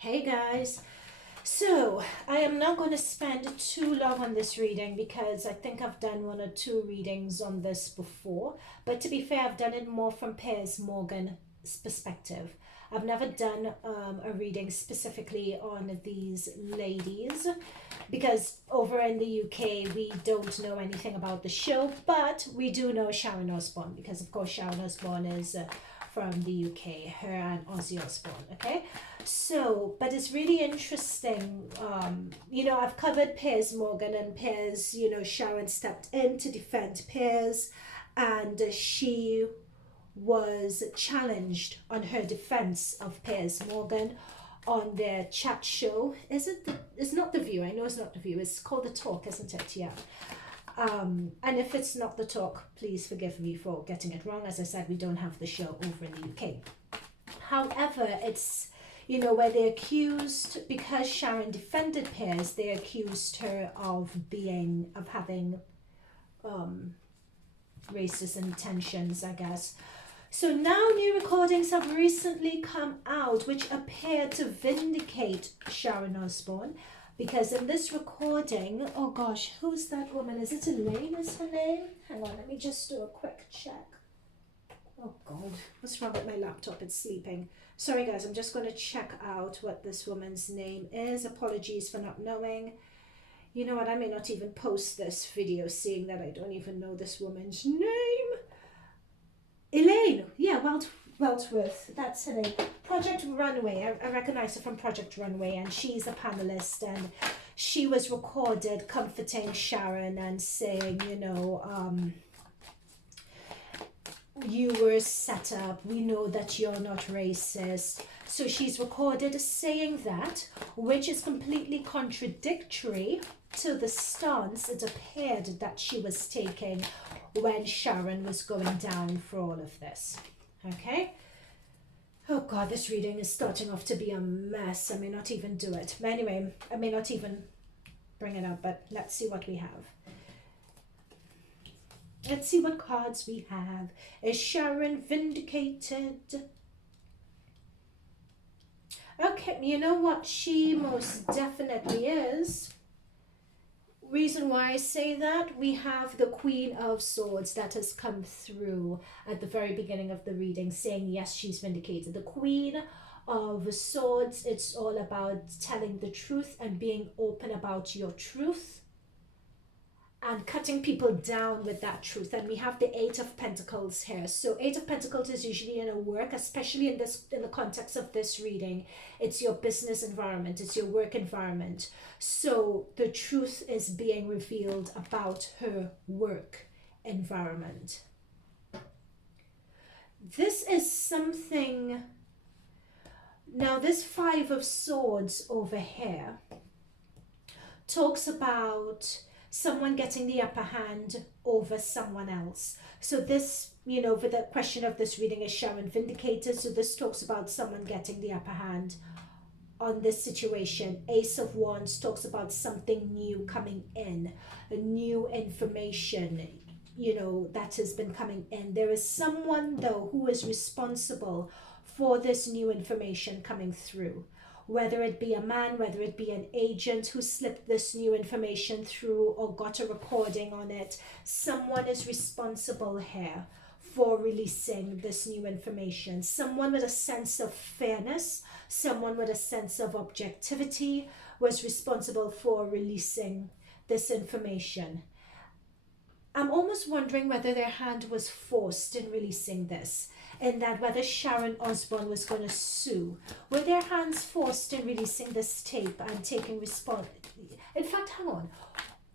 Hey guys, so I am not going to spend too long on this reading because I think I've done one or two readings on this before, but to be fair, I've done it more from Piers Morgan's perspective. I've never done a reading specifically on these ladies because over in the UK we don't know anything about the show, but we do know Sharon Osbourne because, of course, Sharon Osbourne is from the UK, her and Ozzy Osbourne, okay? So, but it's really interesting. I've covered Piers Morgan and Piers, Sharon stepped in to defend Piers and she was challenged on her defense of Piers Morgan on their chat show. It's not The View. I know it's not The View. It's called The Talk, isn't it? Yeah. And if it's not The Talk, please forgive me for getting it wrong. As I said, we don't have the show over in the UK. However, it's, where they accused, because Sharon defended Piers, they accused her of having racist intentions, I guess. So now new recordings have recently come out which appear to vindicate Sharon Osbourne, because in this recording, oh gosh, who's that woman? Is it Elaine is her name? Hang on, let me just do a quick check. Oh God, what's wrong with my laptop? It's sleeping. Sorry guys, I'm just going to check out what this woman's name is. Apologies for not knowing. You know what, I may not even post this video seeing that I don't even know this woman's name. Elaine, yeah, Welteroth, that's her name. Project Runway, I recognize her from Project Runway, and she's a panelist, and she was recorded comforting Sharon and saying, you were set up, we know that you're not racist. So she's recorded saying that, which is completely contradictory to the stance it appeared that she was taking when Sharon was going down for all of this. Okay? Oh God, this reading is starting off to be a mess. I may not even do it. But anyway, I may not even bring it up, but let's see what we have. Let's see what cards we have. Is Sharon vindicated? Okay, you know what? She most definitely is. Reason why I say that, we have the Queen of Swords that has come through at the very beginning of the reading saying yes, she's vindicated. The Queen of Swords, it's all about telling the truth and being open about your truth and cutting people down with that truth. And we have the Eight of Pentacles here. So Eight of Pentacles is usually in a work, especially in the context of this reading. It's your business environment, it's your work environment. So the truth is being revealed about her work environment. This is something. Now this Five of Swords over here talks about someone getting the upper hand over someone else. So this, for the question of this reading, is Sharon vindicated? So this talks about someone getting the upper hand on this situation. Ace of Wands talks about something new coming in, a new information, that has been coming in. There is someone though who is responsible for this new information coming through. Whether it be a man, whether it be an agent who slipped this new information through or got a recording on it, someone is responsible here for releasing this new information. Someone with a sense of fairness, someone with a sense of objectivity was responsible for releasing this information. I'm almost wondering whether their hand was forced in releasing this, in that whether Sharon Osbourne was going to sue. Were their hands forced in releasing this tape and taking response? In fact, hang on.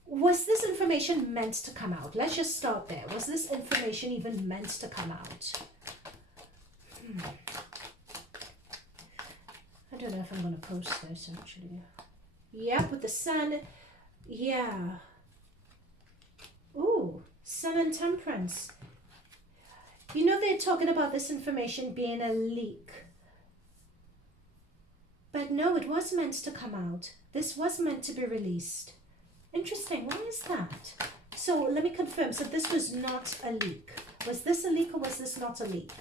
Was this information meant to come out? Let's just start there. Was this information even meant to come out? I don't know if I'm going to post this actually. Yep, with the sun. Yeah. Ooh, Sun and Temperance. They're talking about this information being a leak. But no, it was meant to come out. This was meant to be released. Interesting, why is that? So let me confirm. So this was not a leak. Was this a leak or was this not a leak?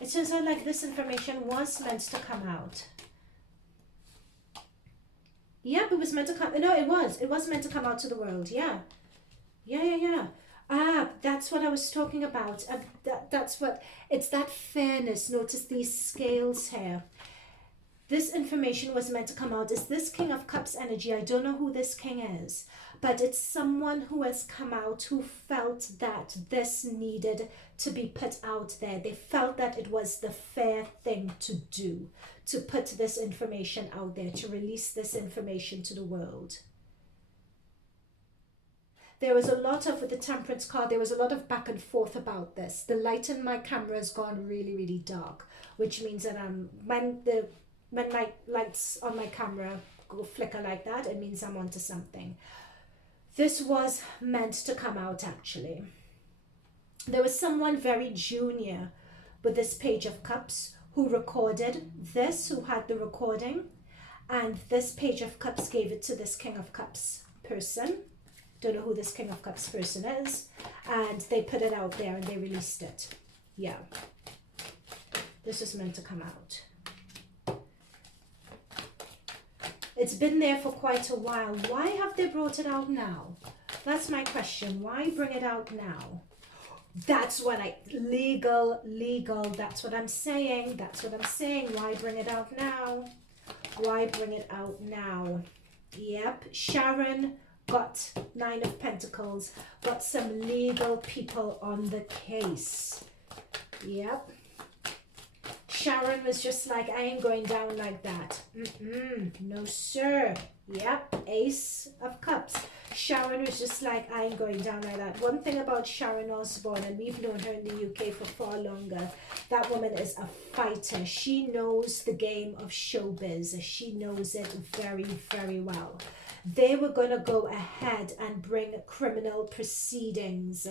It turns out like this information was meant to come out. Yep, it was meant to come. No, it was. It was meant to come out to the world. Yeah. Yeah, yeah, yeah. Ah, that's what I was talking about. That's what, it's that fairness. Notice these scales here. This information was meant to come out. Is this King of Cups energy? I don't know who this king is, but it's someone who has come out who felt that this needed to be put out there. They felt that it was the fair thing to do, to put this information out there, to release this information to the world. There was a lot of, with the Temperance card, there was a lot of back and forth about this. The light in my camera has gone really, really dark, which means that when my lights on my camera go flicker like that, it means I'm onto something. This was meant to come out, actually. There was someone very junior with this Page of Cups who recorded this, who had the recording, and this Page of Cups gave it to this King of Cups person. Don't know who this King of Cups person is, and they put it out there and they released it. Yeah, this was meant to come out. It's been there for quite a while. Why have they brought it out now? That's my question. Why bring it out now? That's what legal, that's what I'm saying. That's what I'm saying. Why bring it out now? Why bring it out now? Yep, Sharon got 9 of Pentacles, got some legal people on the case. Yep. Sharon was just like, I ain't going down like that. No, sir. Yep, Ace of Cups. Sharon was just like, I ain't going down like that. One thing about Sharon Osbourne, and we've known her in the UK for far longer, that woman is a fighter. She knows the game of showbiz. She knows it very, very well. They were going to go ahead and bring criminal proceedings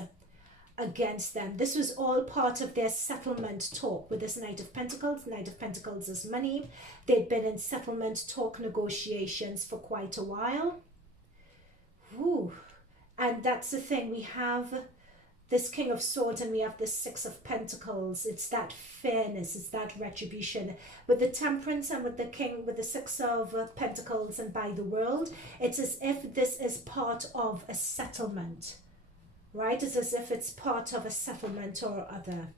against them. This was all part of their settlement talk with this Knight of Pentacles. Knight of Pentacles is money. They'd been in settlement talk negotiations for quite a while. Ooh. And that's the thing. We have this King of Swords and we have this 6 of Pentacles. It's that fairness. It's that retribution. With the Temperance and with the King, with the 6 of Pentacles and by the world, it's as if this is part of a settlement. Right? It's as if it's part of a settlement or other.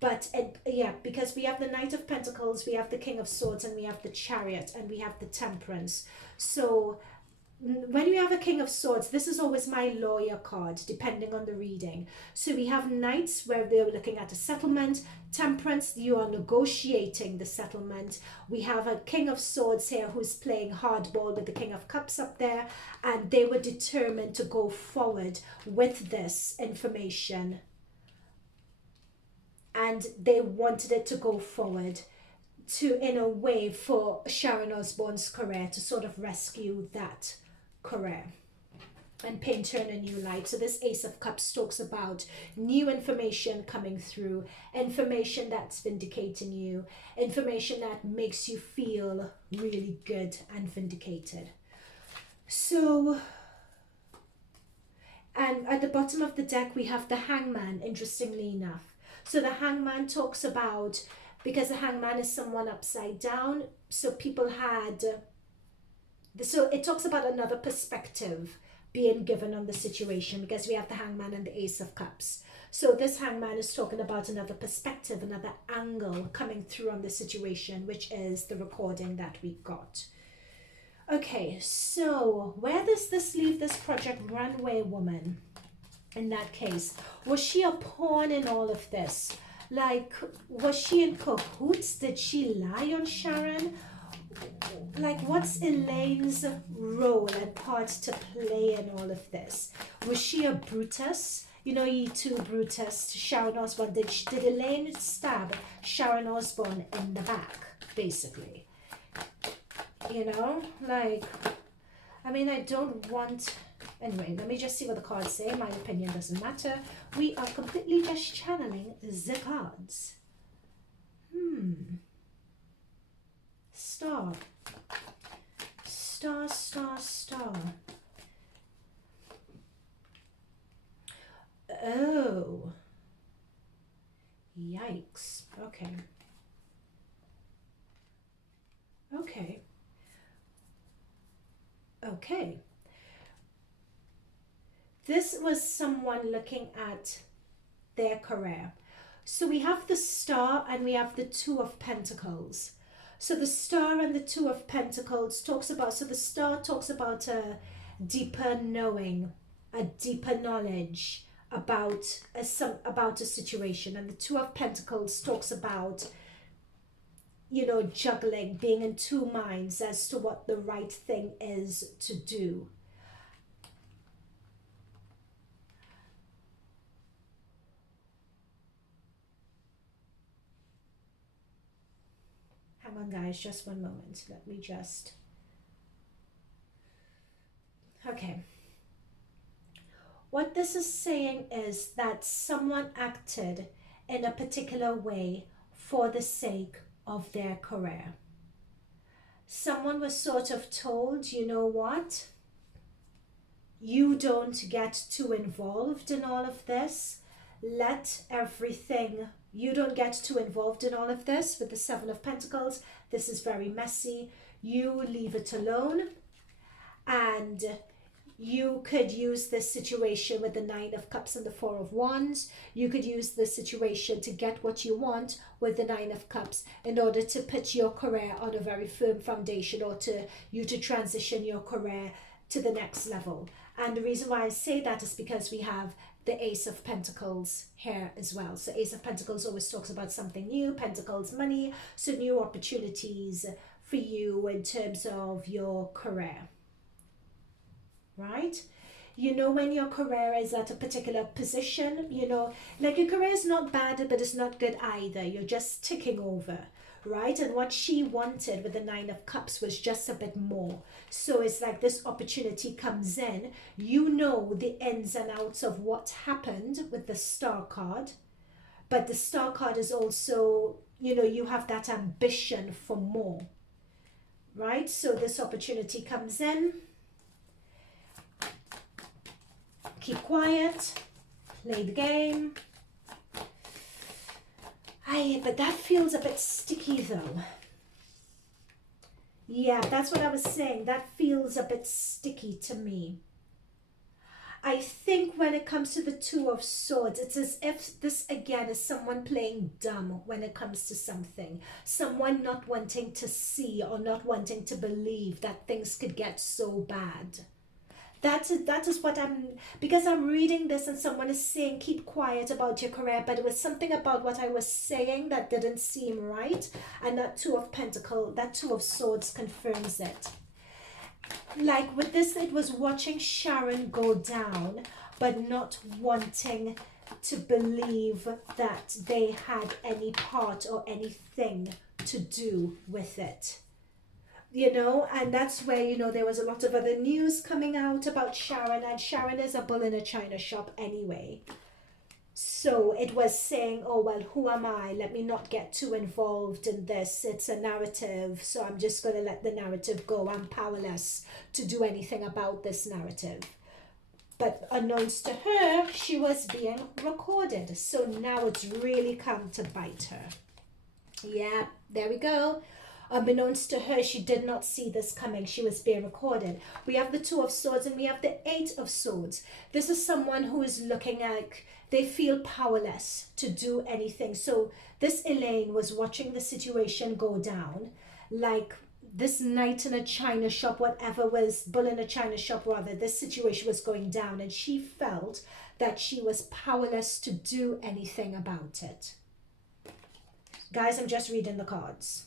But yeah, because we have the Knight of Pentacles, we have the King of Swords, and we have the Chariot, and we have the Temperance. So when you have a King of Swords, this is always my lawyer card, depending on the reading. So we have Knights where they're looking at a settlement. Temperance, you are negotiating the settlement. We have a King of Swords here who's playing hardball with the King of Cups up there, and they were determined to go forward with this information. And they wanted it to go forward to, in a way, for Sharon Osbourne's career to sort of rescue that career and paint her in a new light. So this Ace of Cups talks about new information coming through, information that's vindicating you, information that makes you feel really good and vindicated. So, and at the bottom of the deck we have the Hangman, interestingly enough. So the Hangman talks about, because the Hangman is someone upside down, so people had, so it talks about another perspective being given on the situation, because we have the Hangman and the Ace of Cups. So this Hangman is talking about another perspective, another angle coming through on the situation, which is the recording that we got. Okay, so where does this leave this Project Runway woman? In that case, was she a pawn in all of this? Like, was she in cahoots? Did she lie on Sharon? Like, what's Elaine's role and part to play in all of this? Was she a Brutus? You know, ye two Brutus, Sharon Osbourne. Did Elaine stab Sharon Osbourne in the back, basically? You know, like, I mean, I don't want... Anyway, let me just see what the cards say. My opinion doesn't matter. We are completely just channeling the cards. Star. Star, star, star. Oh. Yikes. Okay. Okay. Okay. This was someone looking at their career. So we have the Star and we have the Two of Pentacles. So the Star and the Two of Pentacles talks about, so the Star talks about a deeper knowing, a deeper knowledge about a situation, and the Two of Pentacles talks about, you know, juggling, being in two minds as to what the right thing is to do. Hang on, guys, just one moment. Let me just... Okay. What this is saying is that someone acted in a particular way for the sake of their career. Someone was sort of told, you know what? You don't get too involved in all of this. Let everything... You don't get too involved in all of this with the Seven of Pentacles. This is very messy. You leave it alone. And you could use this situation with the Nine of Cups and the Four of Wands. You could use this situation to get what you want with the Nine of Cups in order to put your career on a very firm foundation, or to you to transition your career to the next level. And the reason why I say that is because we have the Ace of Pentacles here as well. So Ace of Pentacles always talks about something new. Pentacles, money, so new opportunities for you in terms of your career, right? You know, when your career is at a particular position, you know, like your career is not bad, but it's not good either. You're just ticking over, right? And what she wanted with the Nine of Cups was just a bit more. So it's like this opportunity comes in, you know the ins and outs of what happened with the Star card, but the Star card is also, you know, you have that ambition for more, right? So this opportunity comes in. Keep quiet, play the game. But that feels a bit sticky though. Yeah, that's what I was saying. That feels a bit sticky to me. I think when it comes to the Two of Swords, it's as if this again is someone playing dumb when it comes to something. Someone not wanting to see or not wanting to believe that things could get so bad. That is what because I'm reading this and someone is saying keep quiet about your career, but it was something about what I was saying that didn't seem right, and that Two of Pentacles, that Two of Swords confirms it. Like with this, it was watching Sharon go down, but not wanting to believe that they had any part or anything to do with it. You know, and that's where, you know, there was a lot of other news coming out about Sharon, and Sharon is a bull in a china shop anyway. So it was saying, oh, well, who am I? Let me not get too involved in this. It's a narrative, so I'm just going to let the narrative go. I'm powerless to do anything about this narrative. But unknowns to her, she was being recorded. So now it's really come to bite her. Yeah, there we go. Unbeknownst to her, she did not see this coming. She was being recorded. We have the Two of Swords and we have the Eight of Swords. This is someone who is looking like they feel powerless to do anything. So this Elaine was watching the situation go down, like this knight in a china shop, whatever was, bull in a china shop rather, this situation was going down, and she felt that she was powerless to do anything about it. Guys, I'm just reading the cards.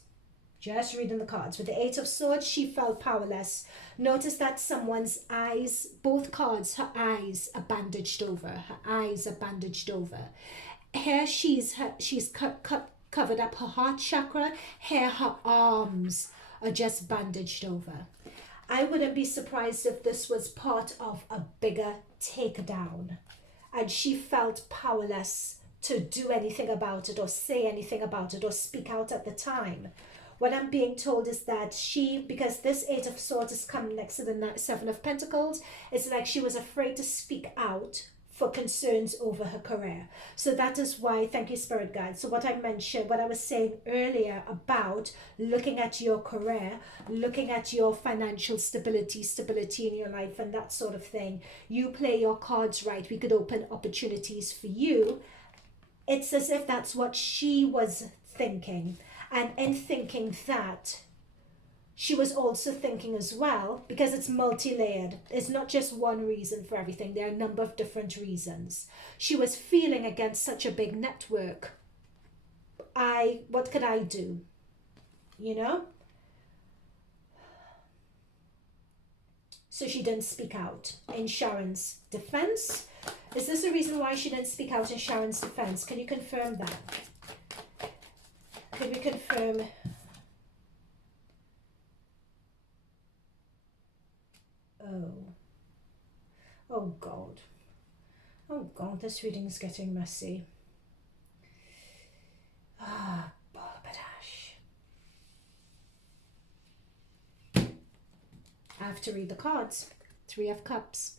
Just reading the cards. With the Eight of Swords, she felt powerless. Notice that someone's eyes, both cards, her eyes are bandaged over. Her eyes are bandaged over. Here she's covered up her heart chakra. Here her arms are just bandaged over. I wouldn't be surprised if this was part of a bigger takedown, and she felt powerless to do anything about it or say anything about it or speak out at the time. What I'm being told is that she, because this Eight of Swords is coming next to the Seven of Pentacles, it's like she was afraid to speak out for concerns over her career. So that is why, thank you, Spirit Guide. So what I mentioned, what I was saying earlier about looking at your career, looking at your financial stability in your life and that sort of thing, you play your cards right, we could open opportunities for you. It's as if that's what she was thinking. And in thinking that, she was also thinking as well, because it's multi-layered. It's not just one reason for everything. There are a number of different reasons. She was feeling against such a big network. What could I do? You know? So she didn't speak out in Sharon's defense. Is this the reason why she didn't speak out in Sharon's defense? Can you confirm that? Could we confirm? Oh God. Oh God, this reading is getting messy. Ah, Barbadash. I have to read the cards. 3 of Cups.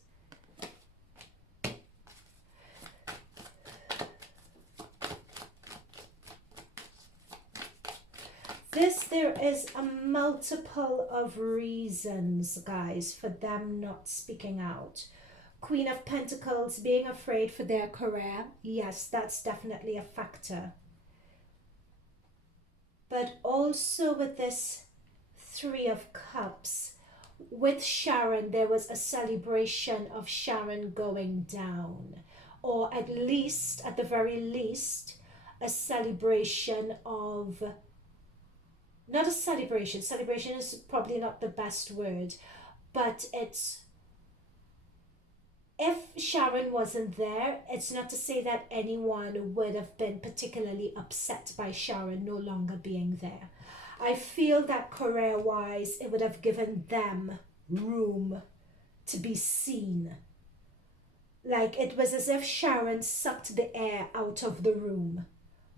There is a multiple of reasons, guys, for them not speaking out. Queen of Pentacles, being afraid for their career. Yes, that's definitely a factor. But also with this 3 of Cups, with Sharon, there was a celebration of Sharon going down. Or at least, at the very least, a celebration of... Not a celebration. Celebration is probably not the best word. But it's... If Sharon wasn't there, it's not to say that anyone would have been particularly upset by Sharon no longer being there. I feel that career-wise, it would have given them room to be seen. Like, it was as if Sharon sucked the air out of the room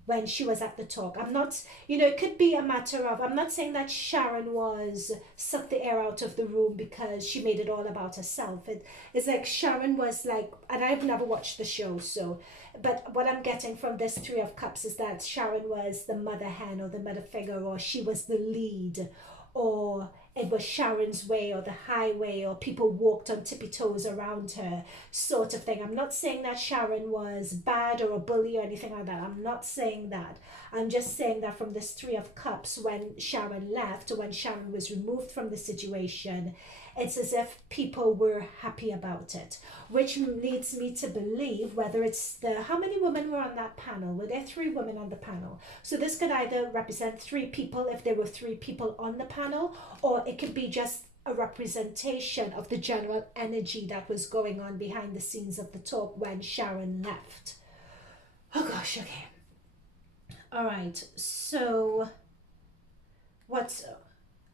when she was at the talk. I'm not, it could be a matter of, I'm not saying that Sharon was sucked the air out of the room because she made it all about herself. It's like Sharon was like, and I've never watched the show, so, but what I'm getting from this 3 of Cups is that Sharon was the mother hen or the mother figure, or she was the lead, or it was Sharon's way or the highway, or people walked on tippy toes around her, sort of thing. I'm not saying that Sharon was bad or a bully or anything like that. I'm not saying that. I'm just saying that from this 3 of Cups, when Sharon left, when Sharon was removed from the situation, it's as if people were happy about it, which leads me to believe whether it's how many women were on that panel? Were there 3 women on the panel? So this could either represent 3 people if there were 3 people on the panel, or it could be just a representation of the general energy that was going on behind the scenes of the talk when Sharon left. Oh gosh, okay. All right, so what's...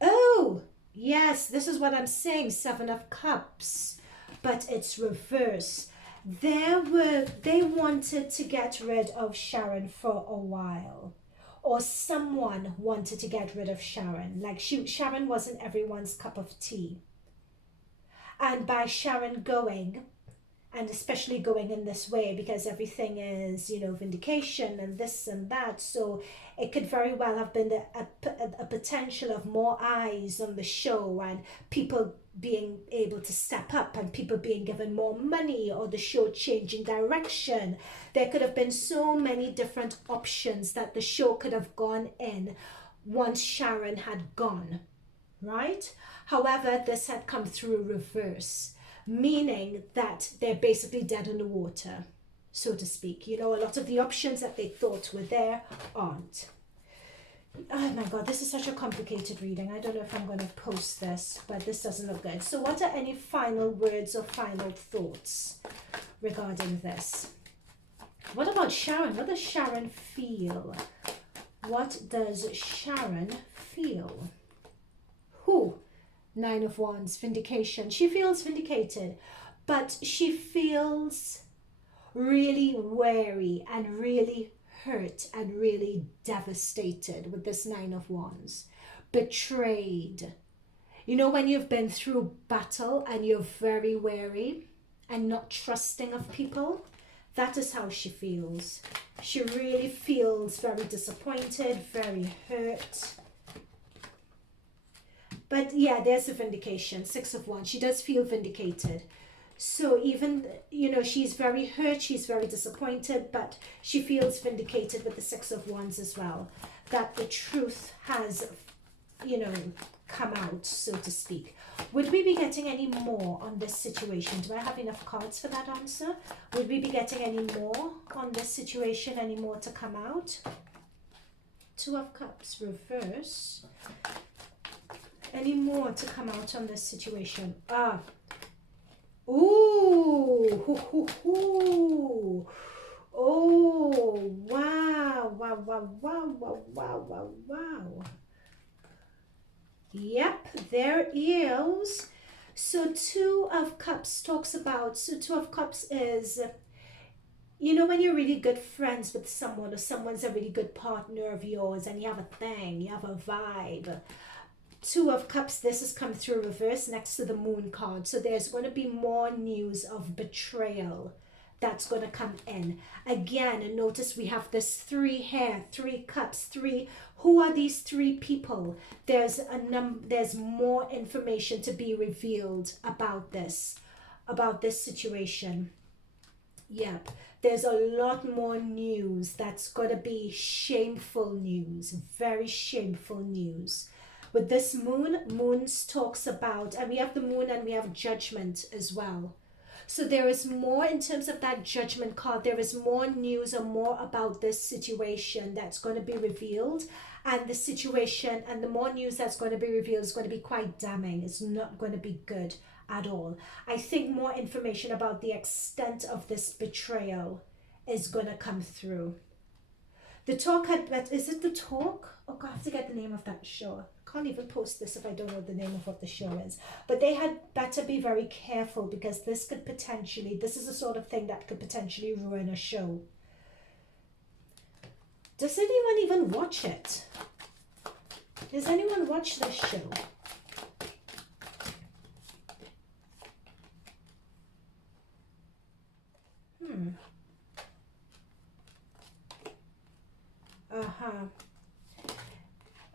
Oh! Yes, this is what I'm saying, 7 of Cups, but it's reverse. They wanted to get rid of Sharon for a while, or someone wanted to get rid of Sharon. Like Sharon wasn't everyone's cup of tea. And by Sharon going, and especially going in this way, because everything is, vindication and this and that, so it could very well have been a potential of more eyes on the show, and people being able to step up, and people being given more money, or the show changing direction. There could have been so many different options that the show could have gone in once Sharon had gone, right? However, this had come through reverse, meaning that they're basically dead in the water, so to speak. A lot of the options that they thought were there aren't. Oh my God, this is such a complicated reading. I don't know if I'm going to post this, but this doesn't look good. So what are any final words or final thoughts regarding this? What about Sharon? What does Sharon feel? What does Sharon feel? Who? 9 of Wands, vindication. She feels vindicated, but she feels really wary and really hurt and really devastated with this 9 of Wands. Betrayed. When you've been through battle and you're very wary and not trusting of people. That is how she feels. She really feels very disappointed, very hurt. But yeah, there's the vindication, 6 of Wands. She does feel vindicated. So even, you know, she's very hurt, she's very disappointed, but she feels vindicated with the 6 of Wands as well. That the truth has, you know, come out, so to speak. Would we be getting any more on this situation? Do I have enough cards for that answer? Would we be getting any more on this situation? Any more to come out? 2 of Cups, reverse. Any more to come out on this situation? Ah. Ooh. Hoo, hoo, hoo. Oh. Wow. Wow, wow, wow, wow, wow, wow, wow. Yep, there is. So 2 of Cups talks about, so 2 of Cups is, you know, when you're really good friends with someone, or someone's a really good partner of yours, and you have a thing, you have a vibe. 2 of Cups, this has come through reverse next to the Moon card. So there's going to be more news of betrayal that's going to come in. Again, and notice we have this 3 here, 3 cups, 3. Who are these 3 people? There's more information to be revealed about this situation. Yep, there's a lot more news that's going to be shameful news, very shameful news. With this Moons talks about, and we have the Moon and we have Judgment as well. So there is more in terms of that Judgment card. There is more news or more about this situation that's going to be revealed. And the situation and the more news that's going to be revealed is going to be quite damning. It's not going to be good at all. I think more information about the extent of this betrayal is going to come through. The talk is it the talk? Oh God, I have to get the name of that show. I can't even post this if I don't know the name of what the show is. But they had better be very careful, because this could potentially, this is the sort of thing that could potentially ruin a show. Does anyone even watch it? Does anyone watch this show?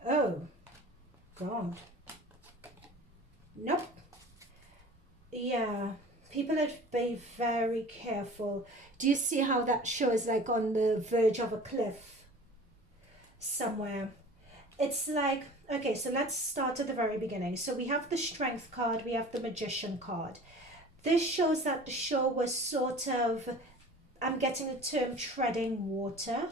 Oh, God. Nope. Yeah, people have to be very careful. Do you see how that show is like on the verge of a cliff somewhere? It's like, okay, so let's start at the very beginning. So we have the Strength card, we have the Magician card. This shows that the show was sort of, I'm getting the term treading water,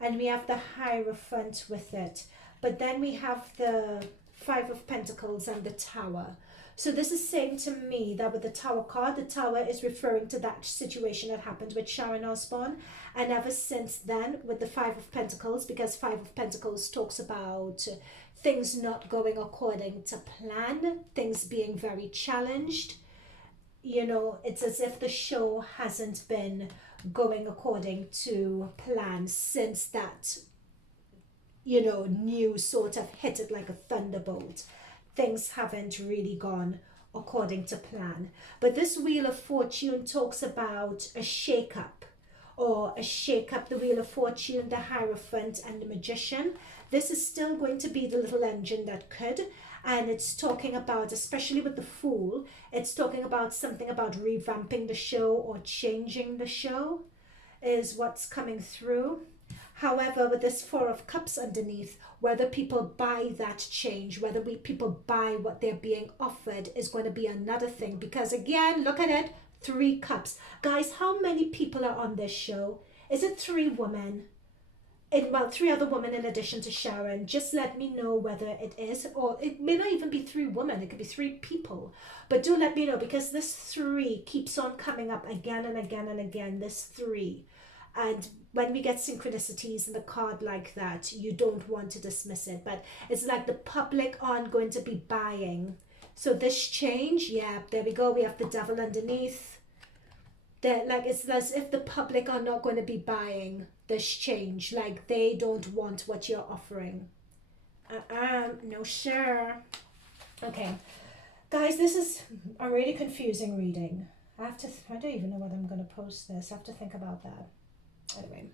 and we have the Hierophant with it. But then we have the 5 of Pentacles and the Tower. So this is saying to me that with the Tower card, the Tower is referring to that situation that happened with Sharon Osbourne. And ever since then, with the 5 of Pentacles, because 5 of Pentacles talks about things not going according to plan, things being very challenged. You know, it's as if the show hasn't been going according to plan since that, you know, news sort of hit it like a thunderbolt. Things haven't really gone according to plan. But this Wheel of Fortune talks about a shake-up, or a shake-up, the Wheel of Fortune, the Hierophant and the Magician. This is still going to be the little engine that could. And it's talking about, especially with the Fool, it's talking about something about revamping the show or changing the show is what's coming through. However, with this 4 of Cups underneath, whether people buy that change, whether people buy what they're being offered is going to be another thing. Because again, look at it, 3 cups. Guys, how many people are on this show? Is it 3 women? Well, 3 other women in addition to Sharon. Just let me know whether it is, or it may not even be 3 women. It could be 3 people. But do let me know, because this 3 keeps on coming up again and again and again, this 3. And when we get synchronicities in the card like that, you don't want to dismiss it. But it's like the public aren't going to be buying. So this change, yeah, there we go. We have the Devil underneath. Like, it's as if the public are not going to be buying this change. Like, they don't want what you're offering. No, sure. Okay. Guys, this is a really confusing reading. I don't even know whether I'm going to post this. I have to think about that. Anyway.